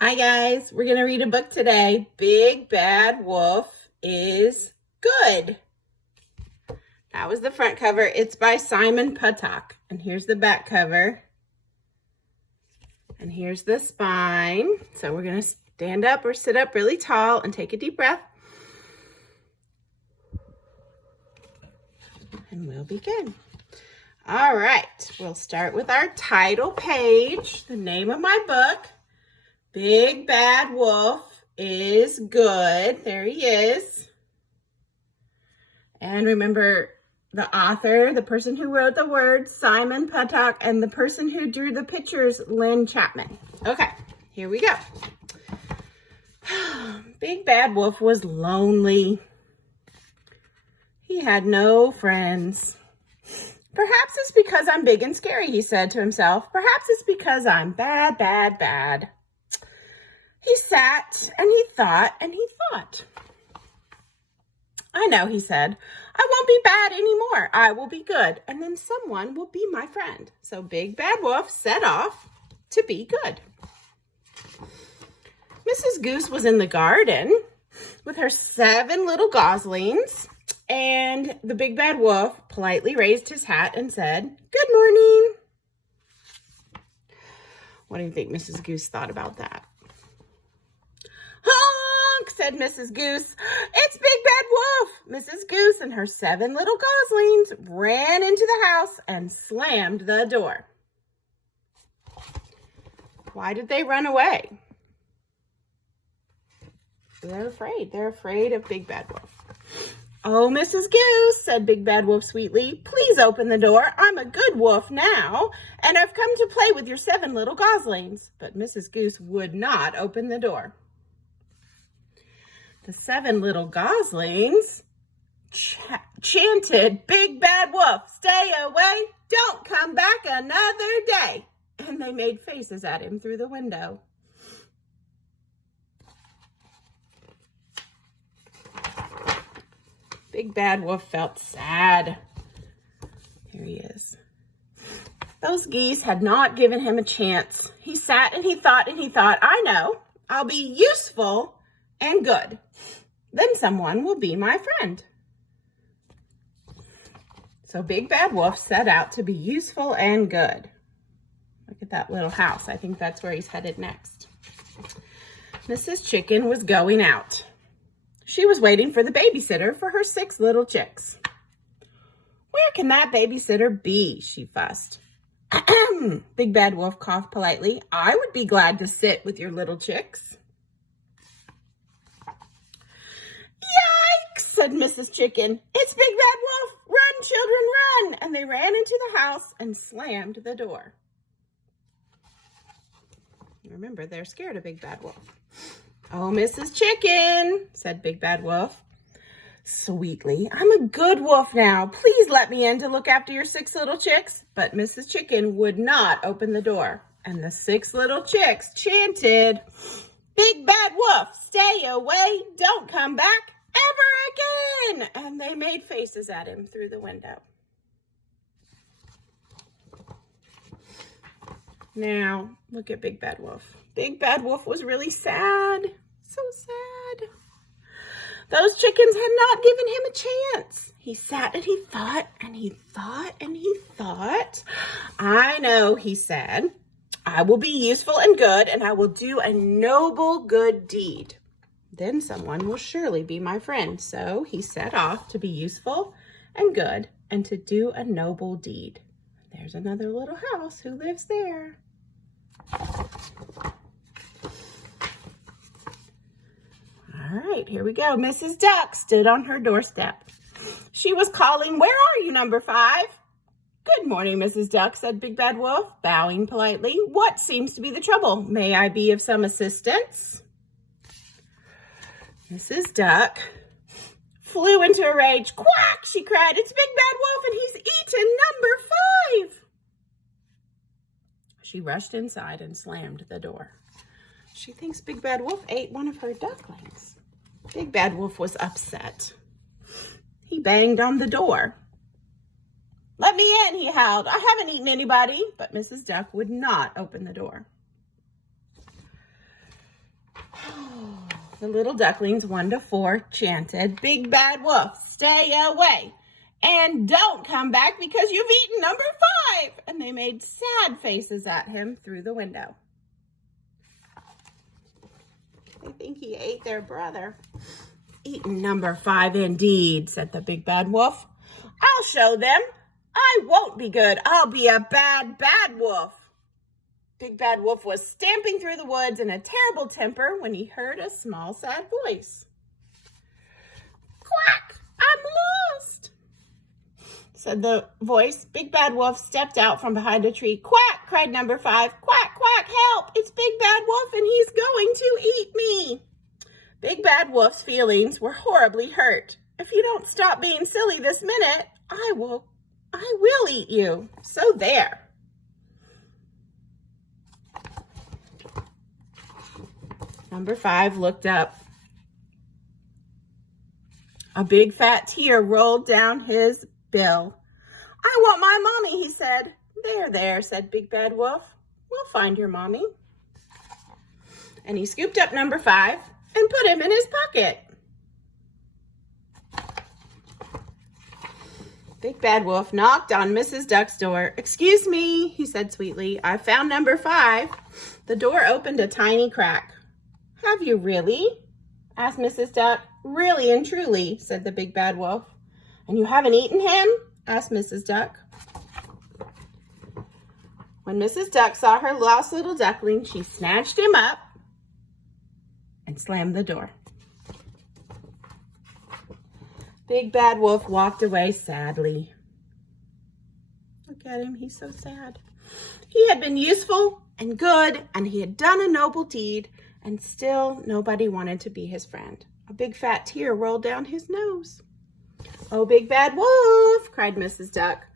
Hi guys, we're going to read a book today. Big Bad Wolf is Good. That was the front cover. It's by Simon Puttock. And here's the back cover. And here's the spine. So we're going to stand up or sit up really tall and take a deep breath. And we'll begin. All right, we'll start with our title page, the name of my book. Big Bad Wolf is Good. There he is. And remember the author, the person who wrote the words, Simon Puttock, and the person who drew the pictures, Lynn Chapman. Okay, here we go. Big Bad Wolf was lonely. He had no friends. Perhaps it's because I'm big and scary, he said to himself. Perhaps it's because I'm bad, bad, bad. He sat and he thought and he thought. I know, he said. I won't be bad anymore. I will be good, and then someone will be my friend. So Big Bad Wolf set off to be good. Mrs. Goose was in the garden with her 7 little goslings, and the Big Bad Wolf politely raised his hat and said, "Good morning." What do you think Mrs. Goose thought about that? "Honk," said Mrs. Goose. "It's Big Bad Wolf." Mrs. Goose and her 7 little goslings ran into the house and slammed the door. Why did they run away? They're afraid. They're afraid of Big Bad Wolf. "Oh, Mrs. Goose," said Big Bad Wolf sweetly, "please open the door. I'm a good wolf now, and I've come to play with your 7 little goslings." But Mrs. Goose would not open the door. The 7 little goslings chanted, "Big Bad Wolf, stay away. Don't come back another day." And they made faces at him through the window. Big Bad Wolf felt sad. Here he is. Those geese had not given him a chance. He sat and he thought, I know, I'll be useful and good. Then someone will be my friend. So Big Bad Wolf set out to be useful and good. Look at that little house. I think that's where he's headed next. Mrs. Chicken was going out. She was waiting for the babysitter for her 6 little chicks. "Where can that babysitter be?" she fussed. Big Bad Wolf coughed politely. "I would be glad to sit with your little chicks." "Yikes," said Mrs. Chicken. "It's Big Bad Wolf. Run, children, run." And they ran into the house and slammed the door. Remember, they're scared of Big Bad Wolf. "Oh, Mrs. Chicken," said Big Bad Wolf sweetly, "I'm a good wolf now. Please let me in to look after your 6 little chicks." But Mrs. Chicken would not open the door. And the 6 little chicks chanted, "Big Bad Wolf, stay away. Don't come back ever again." And they made faces at him through the window. Now, look at Big Bad Wolf. Big Bad Wolf was really sad. So sad. Those chickens had not given him a chance. He sat and he thought and he thought and he thought. "I know," he said. "I will be useful and good, and I will do a noble good deed. Then someone will surely be my friend." So he set off to be useful and good and to do a noble deed. There's another little house. Who lives there? All right, here we go. Mrs. Duck stood on her doorstep. She was calling, "Where are you, number 5? "Good morning, Mrs. Duck," said Big Bad Wolf, bowing politely. "What seems to be the trouble? May I be of some assistance?" Mrs. Duck flew into a rage. "Quack," she cried. "It's Big Bad Wolf, and he's eaten number 5. She rushed inside and slammed the door. She thinks Big Bad Wolf ate one of her ducklings. Big Bad Wolf was upset. He banged on the door. "Let me in," he howled. "I haven't eaten anybody." But Mrs. Duck would not open the door. The little ducklings, 1 to 4, chanted, "Big Bad Wolf, stay away. And don't come back because you've eaten number 5. And they made sad faces at him through the window. They think he ate their brother. "Eaten number 5 indeed," said the big bad wolf. "I'll show them. I won't be good. I'll be a bad, bad wolf." Big Bad Wolf was stamping through the woods in a terrible temper when he heard a small, sad voice. "Quack! I'm lost," said the voice. Big Bad Wolf stepped out from behind a tree. "Quack!" cried number 5. "Quack, quack, help! It's Big Bad Wolf and he's going to eat me." Big Bad Wolf's feelings were horribly hurt. "If you don't stop being silly this minute, I will eat you. So there." Number 5 looked up. A big fat tear rolled down his bill. "I want my mommy," he said. "There, there," said Big Bad Wolf. "We'll find your mommy." And he scooped up number 5 and put him in his pocket. Big Bad Wolf knocked on Mrs. Duck's door. "Excuse me," he said sweetly. "I found number 5. The door opened a tiny crack. "Have you really?" asked Mrs. Duck. "Really and truly," said the Big Bad Wolf. "And you haven't eaten him?" asked Mrs. Duck. When Mrs. Duck saw her lost little duckling, she snatched him up and slammed the door. Big Bad Wolf walked away sadly. Look at him, he's so sad. He had been useful and good, and he had done a noble deed, and still nobody wanted to be his friend. A big fat tear rolled down his nose. "Oh, Big Bad Wolf," cried Mrs. Duck.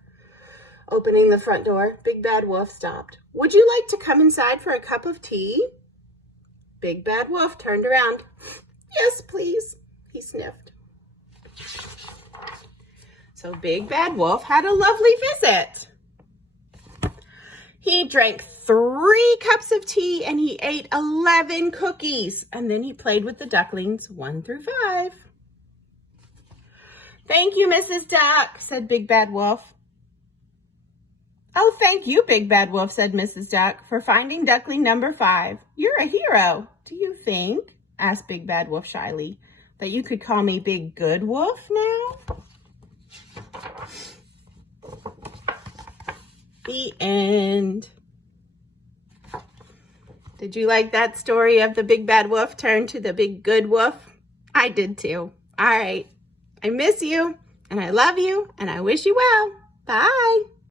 Opening the front door, Big Bad Wolf stopped. "Would you like to come inside for a cup of tea?" Big Bad Wolf turned around. "Yes, please," he sniffed. So Big Bad Wolf had a lovely visit. He drank 3 cups of tea and he ate 11 cookies. And then he played with the ducklings 1 through 5. "Thank you, Mrs. Duck," said Big Bad Wolf. "Oh, thank you, Big Bad Wolf," said Mrs. Duck, "for finding duckling number 5. You're a hero. Do you think," asked Big Bad Wolf shyly, "that you could call me Big Good Wolf now?" The end. Did you like that story of the Big Bad Wolf turned to the Big Good Wolf? I did too. All right. I miss you, and I love you, and I wish you well. Bye.